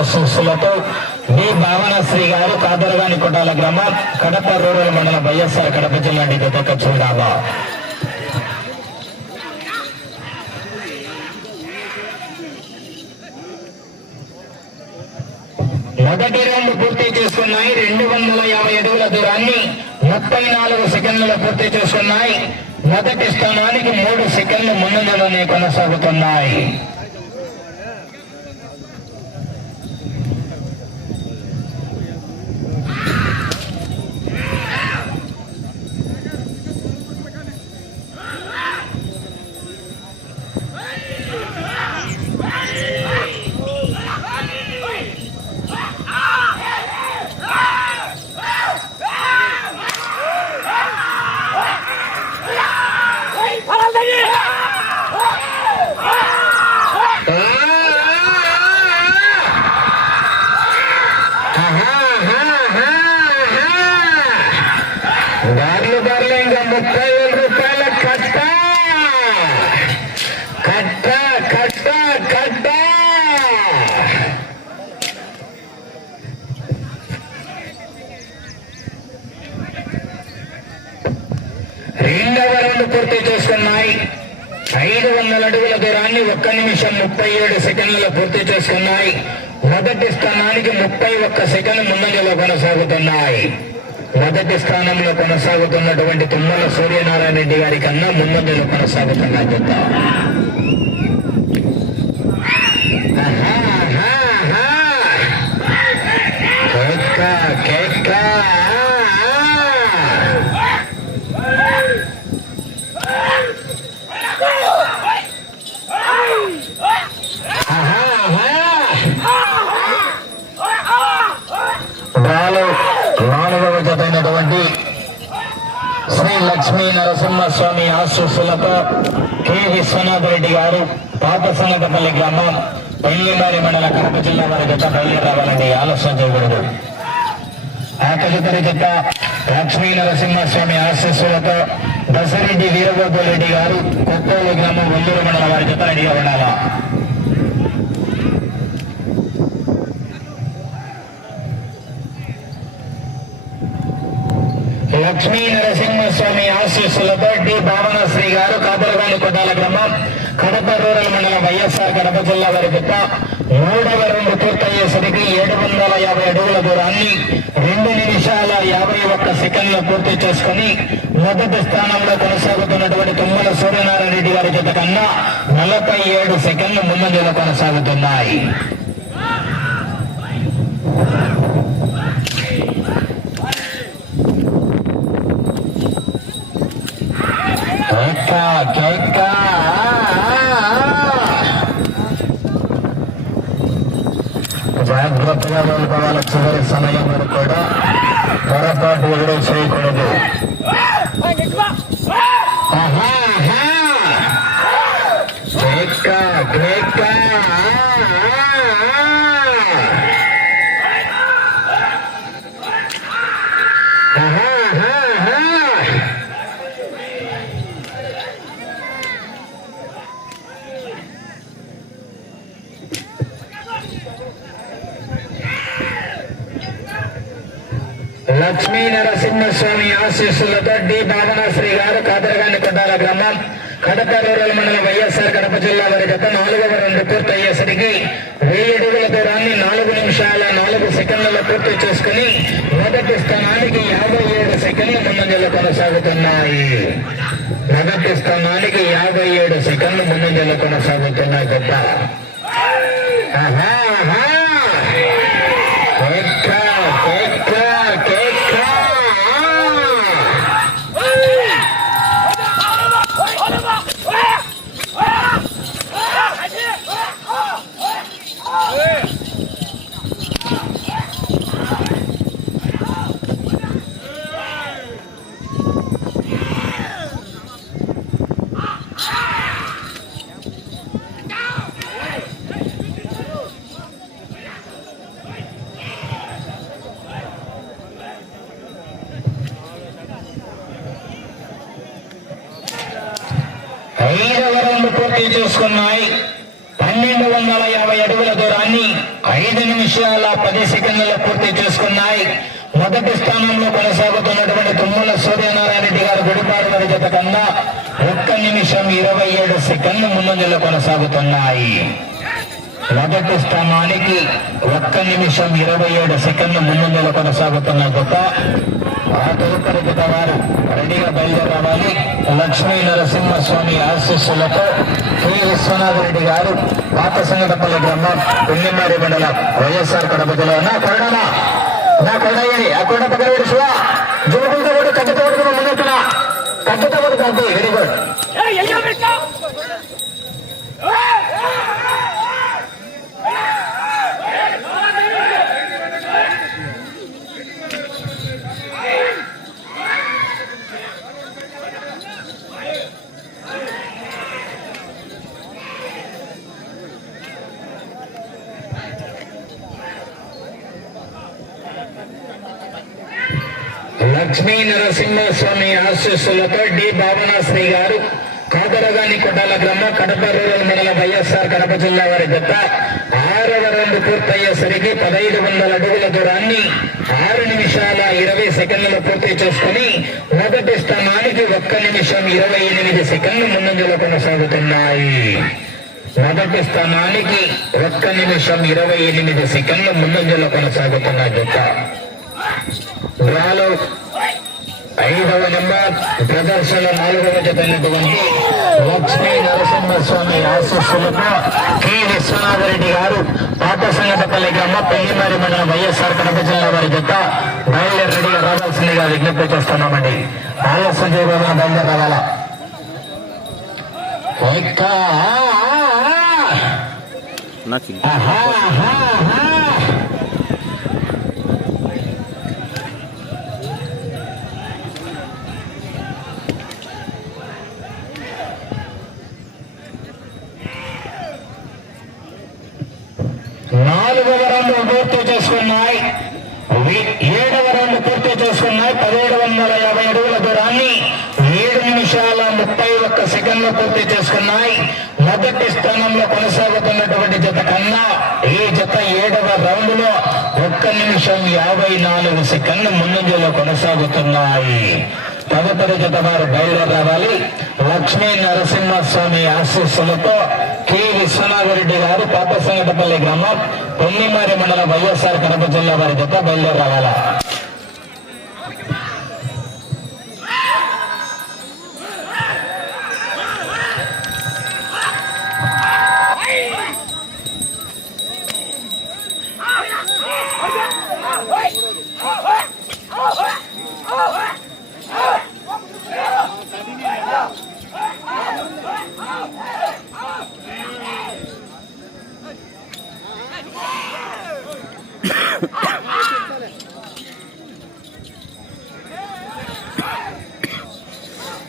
ఆశీస్సులతో డి భావనశ్రీ గారు కాదరగాని కొట్టాల గ్రామం కడప రూరల్ మండలం వైఎస్ఆర్ కడప జిల్లా జతక చూడాలా మొదటి రౌండ్ పూర్తి చేసుకున్నాయి. రెండు వందల యాభై అడుగుల దూరాన్ని ముప్పై నాలుగు సెకండ్లలో పూర్తి చేసుకున్నాయి. మొదటి స్థానానికి మూడు సెకండ్లు ముందంజలోనే కొనసాగుతున్నాయి. బార్లు బార్లు ఇంకా ముప్పై వేల రూపాయల కట్ట. కట్ట కట్ట కట్ట. రెండవ రౌండ్ పూర్తి చేసుకున్నాయి. ఐదు వందల అడుగుల దూరాన్ని ఒక్క నిమిషం ముప్పై ఏడు సెకండ్లలో పూర్తి చేసుకున్నాయి. మొదటి స్థానానికి ముప్పై ఒక్క సెకండ్ ముందంజలో కొనసాగుతున్నాయి. మొదటి స్థానంలో కొనసాగుతున్నటువంటి తుమ్మల సూర్యనారాయణ రెడ్డి గారి కన్నా ముందంజలో కొనసాగుతున్న జత ఆహా, ఆహా, ఆహా. కేక, కేక. ఆహా, ఆహా. బాలు నాలుగవ జత అయినటువంటి శ్రీ లక్ష్మీ నరసింహస్వామి ఆశీస్సులతో కె విశ్వనాథ్ రెడ్డి గారు పాత సంగతపల్లి గ్రామం పెళ్ళిమారి మండల కడప జిల్లా వారి గత బయలుదేరి రావాలండి. ఆలస్యం చేయకూడదు. ఆకలితరి గత లక్ష్మీ నరసింహస్వామి ఆశీస్సులతో దశరెడ్డి వీరగోపాల్ రెడ్డి గారు కొత్తోలు గ్రామం ఒల్లూరు మండల వారి గత రెడీగా ఉండాలా? లక్ష్మీ నరసింహస్వామి ఆశీస్సులతో డి భావనశ్రీ గారు కాదరగాని కొట్టాల గ్రామం కడప రూరల్ మండలం వైఎస్ఆర్ కడప జిల్లా వారి గొప్ప మూడవ రెండు పూర్తయ్యేసరికి ఏడు వందల యాభై అడుగుల దూరాన్ని రెండు నిమిషాల యాభై ఒక్క సెకండ్లు పూర్తి చేసుకుని మొదటి స్థానంలో కొనసాగుతున్నటువంటి తుమ్మల సూర్యనారాయణ రెడ్డి గారి జత కన్నా నలభై ఏడు సెకండ్లు ముందంజలో కొనసాగుతున్నాయి. కేక, కేక. జాగ్రత్తగా వెళ్ళిపోవాలి చివరి సమయం కూడా పొరపాటు ఎవరూ చేయకూడదు లక్ష్మీ నరసింహస్వామి ఆశీస్సులతో డి. భావనాశ్రీ గారు కాదరగాని కొట్టాల గ్రామం కడప రూరల్ మండలం వైఎస్ఆర్ కడప జిల్లా వారి గత నాలుగవ రెండు పూర్తయ్యేసరికి వెయ్యి అడుగుల దూరాన్ని నాలుగు నిమిషాల నాలుగు సెకండ్లలో పూర్తి చేసుకుని మొదటి స్థానానికి యాభై ఏడు సెకండ్లు ముందంజలు కొనసాగుతున్నాయి. మొదటి స్థానానికి యాభై ఏడు సెకండ్లు ముందంజలు కొనసాగుతున్నాయి గొప్ప. ఆహా. పూర్తి చేసుకున్నాయి. పన్నెండు వందల యాభై అడుగుల దూరాన్ని ఐదు నిమిషాల పది సెకండ్లలో పూర్తి చేసుకున్నాయి. మొదటి స్థానంలో కొనసాగుతున్నటువంటి తుమ్మల సూర్యనారాయణ రెడ్డి గారు గుడిపాడు వారి జత కన్నా ఒక్క నిమిషం ఇరవై ఏడు సెకండ్లు ముందంజలో కొనసాగుతున్నాయి. మొదటి స్థానానికి ఒక్క నిమిషం ఇరవై ఏడు సెకండ్లు ముందంజలో కొనసాగుతున్న గొప్ప తదుపరి వారు రెడీగా బయలుదేరావాలి లక్ష్మీ నరసింహస్వామి ఆశీస్సులతో కె విశ్వనాథ్ రెడ్డి గారు పాత సంగతపల్లి గ్రామం పుణ్యమారి మండలం వైఎస్ఆర్ కడప జిల్లా నా కొరడనా నా కొరడయ్యని ఆ కొండ పక్కన పెట్టి శివ. జుడుకుంటూ కూడా కట్టుతో పట్టుకుని ముందుతున్నా కట్టుతో వెరీ గుడ్. లక్ష్మీ నరసింహస్వామి ఆశీస్సులతో డి. భావనాశ్రీ గారు కాదరగాని కొట్టాల గ్రామ కడప రూరల్ మండల వైఎస్ఆర్ కడప జిల్లా వారి జత ఆరవ రెండు పూర్తయ్యేసరికి పదహైదు వందల అడుగుల దూరాన్ని ఆరు నిమిషాల ఇరవై సెకండ్లు పూర్తి చేసుకుని మొదటి స్థానానికి ఒక్క నిమిషం ఇరవై ఎనిమిది సెకండ్లు ముందంజలో కొనసాగుతున్నాయి. మొదటి స్థానానికి ఒక్క నిమిషం ఇరవై ఎనిమిది సెకండ్లు ముందంజలో కొనసాగుతున్న జత. డ్రాలో ఐదవ నెంబర్ ప్రదర్శన నాలుగవ జతైనటువంటి లక్ష్మీ నరసింహస్వామి ఆశీస్సులతో కె విశ్వనాథ రెడ్డి గారు పాత సంగతపల్లి గ్రామ పెళ్ళిమారి మండలం వైఎస్ఆర్ కడప జిల్లా వారి జత బయలుదేరి రెడీగా రావాల్సిందిగా విజ్ఞప్తి చేస్తున్నామండి. ఆలస్యం చేయకుండా బయలుదేరి రావాలా ఆహా ఆహా ఆహా నాలుగవ రౌండ్ పూర్తి చేసుకున్నాయి. ఏడవ రౌండ్ పూర్తి చేసుకున్నాయి. పదిహేడు వందల యాభై అడుగుల దూరాన్ని ఏడు నిమిషాల ముప్పై ఒక్క సెకండ్లు పూర్తి చేసుకున్నాయి. మొదటి స్థానంలో కొనసాగుతున్నటువంటి జత కన్నా ఈ జత ఏడవ రౌండ్లో నిమిషం యాభై నాలుగు సెకండ్లు ముందంజలో కొనసాగుతున్నాయి. తదుపరి జత వారు బయలుదేరాలి. రావాలి లక్ష్మీ నరసింహస్వామి ఆశీస్సులతో కె విశ్వనాథరెడ్డి గారు పాప సంగటపల్లి గ్రామం పొన్నిమారి మండలం వైఎస్ఆర్ కడప జిల్లా వారి జత బయలుదేరి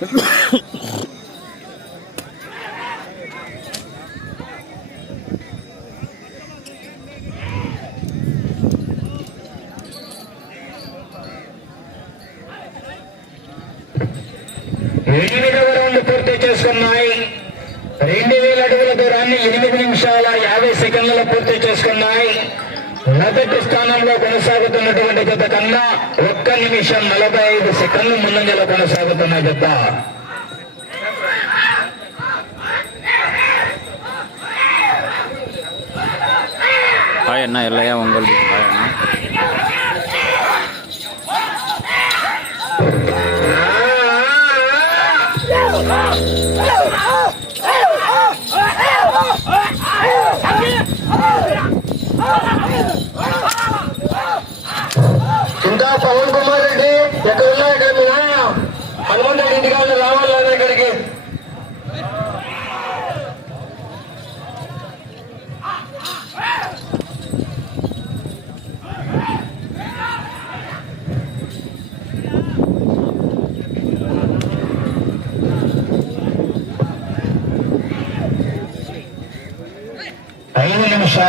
ఎనిమిదవ రౌండ్ పూర్తి చేసుకున్నాయి. రెండు వేల అడుగుల దూరాన్ని ఎనిమిది నిమిషాల యాభై సెకండ్లలో పూర్తి చేసుకున్నాయి. మొదటి స్థానంలో కొనసాగుతున్నటువంటి గత కన్నా ఒక్క నిమిషం నలభై ఐదు సెకండ్లు ముందంజలో కొనసాగుతున్న జత హాయ్ అన్న ఎల్లయ్య ఒంగోలు.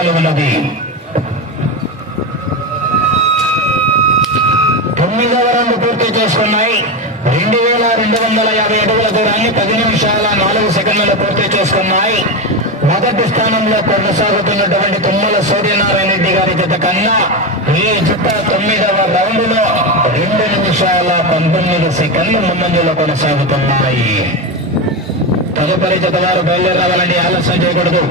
ఐదు ఉన్నది తొమ్మిదవ రౌండ్ పూర్తి చేసుకున్నాయి. రెండు వేల రెండు వందల యాభై అడుగుల దూరాన్ని పది నిమిషాల నాలుగు సెకండ్లలో పూర్తి చేసుకున్నాయి. మొదటి స్థానంలో కొనసాగుతున్నటువంటి తుమ్మల సూర్యనారాయణ రెడ్డి గారి జత కన్నా ఈ జత తొమ్మిదవ రౌండ్లో రెండు నిమిషాల పంతొమ్మిది సెకండ్లు ముందంజలో కొనసాగుతున్నాయి. తదుపరి జత వారు బయలుదేరి ఆలస్యం చేయకూడదు.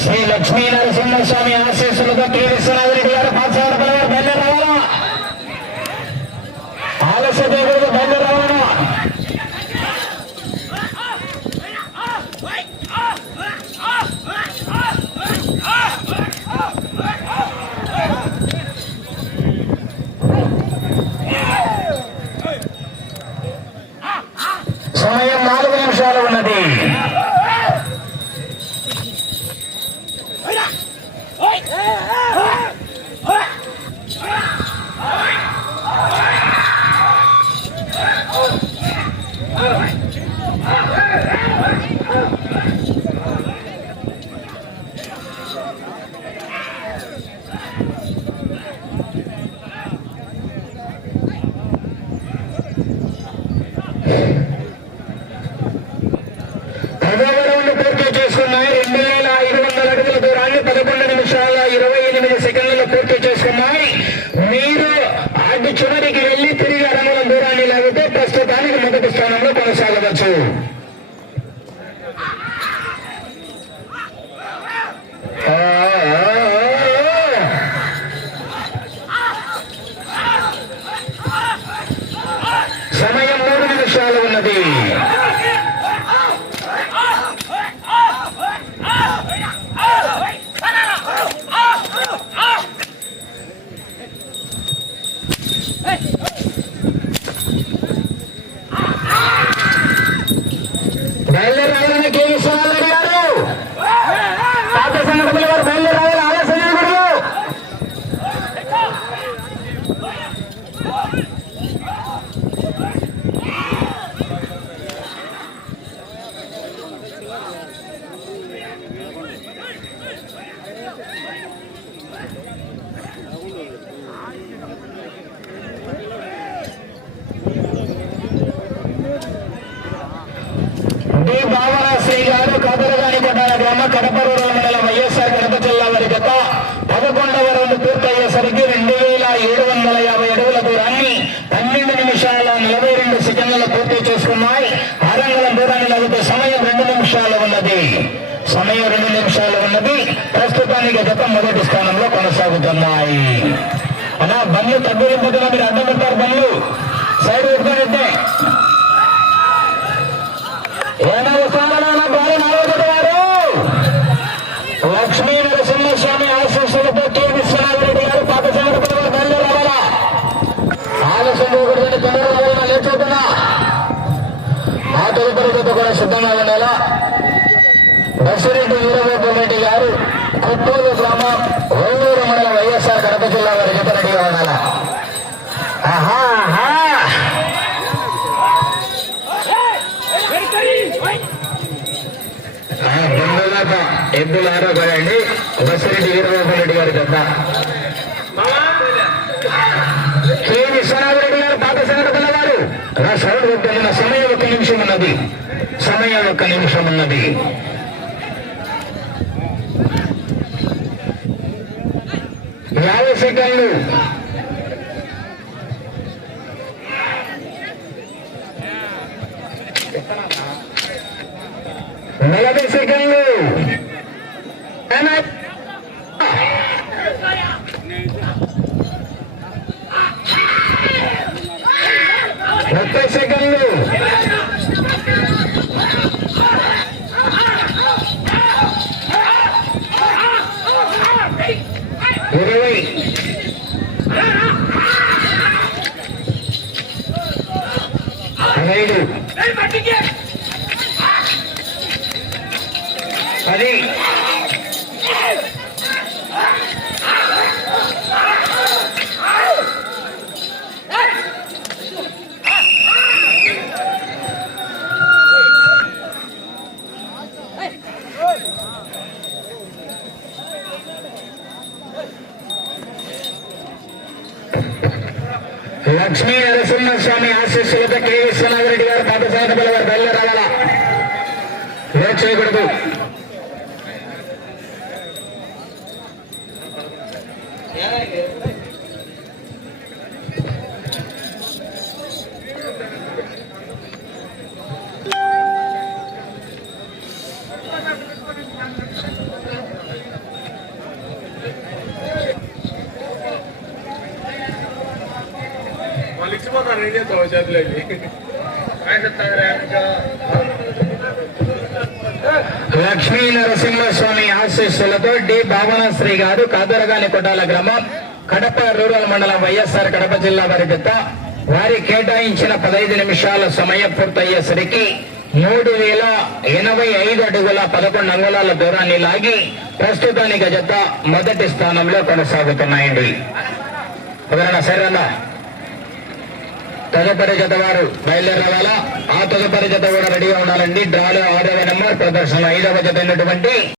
శ్రీ లక్ష్మీ నరసింహస్వామి ఆశీస్సులతో కె విశ్వనాథ రెడ్డి గారు పాఠశాల ಕಾರ್ಯಗಳಿಗೆ గ్రామ కడప రూరల్ మండలం వైఎస్ఆర్ కడప జిల్లా వారి గత పదకొండవ రౌండ్ పూర్తయ్యేసరికి రెండు వేల ఏడు వందల యాభై అడుగుల దూరాన్ని పన్నెండు నిమిషాల నలభై రెండు సెకండ్ల పూర్తి చేసుకున్నాయి. ఆరంగళం దూరాన్ని లాగితే సమయం రెండు నిమిషాలు ఉన్నది. సమయం రెండు నిమిషాలు ఉన్నది. ప్రస్తుతానికి గత మొదటి స్థానంలో కొనసాగుతున్నాయి. అలా బండ్లు తగ్గింపుతున్నా మీరు అడ్డం పెట్టారు బండ్లు. సైడ్ పెట్టుకోండి సిద్ధంగా ఉండేలా బసిరెడ్డి వీరగోపాల్ రెడ్డి గారు కొత్తూరు గ్రామం ఒల్లూరు మండలం వైఎస్ఆర్ కడప జిల్లా వారి జత రెడ్డిగా ఉండాలా ఆహా ఎద్దుల ఆరోపడండి బసిరెడ్డి వీరగోపాల్ రెడ్డి గారి జత. కె. విశ్వనాథ రెడ్డి గారు పాత సంఘటన గారు రా సౌండ్ కొట్టిన సమయం ఒక నిమిషం ఉన్నది. సమయం ఒక నిమిషం ఉన్నది. యాభై సెకండ్లు. నలభై సెకండ్లు. அதில் లక్ష్మీ నరసింహస్వామి ఆశీస్సులతో కె విశ్వనాథ రెడ్డి గారు పాత సాధకుల వారు బయలుదేరాలా వేచి చేయకూడదు లక్ష్మీ నరసింహస్వామి ఆశీస్సులతో డి. భావనశ్రీ గారు కాదరగాని కొట్టాల గ్రామం కడప రూరల్ మండలం వైఎస్ఆర్ కడప జిల్లా వారి జత వారి కేటాయించిన పదహైదు నిమిషాల సమయం పూర్తయ్యేసరికి మూడు వేల ఎనభై ఐదు అడుగుల పదకొండు అంగుళాల దూరాన్ని లాగి ప్రస్తుతానికి జత మొదటి స్థానంలో కొనసాగుతున్నాయండి. ఎవరైనా సరేనా తదుపరి జత వారు బయలుదేరావాలా ఆ తదుపరి జత కూడా రెడీగా ఉండాలండి. డ్రాలో ఆరవ నెంబర్ ప్రదర్శన ఐదవ జత అయినటువంటి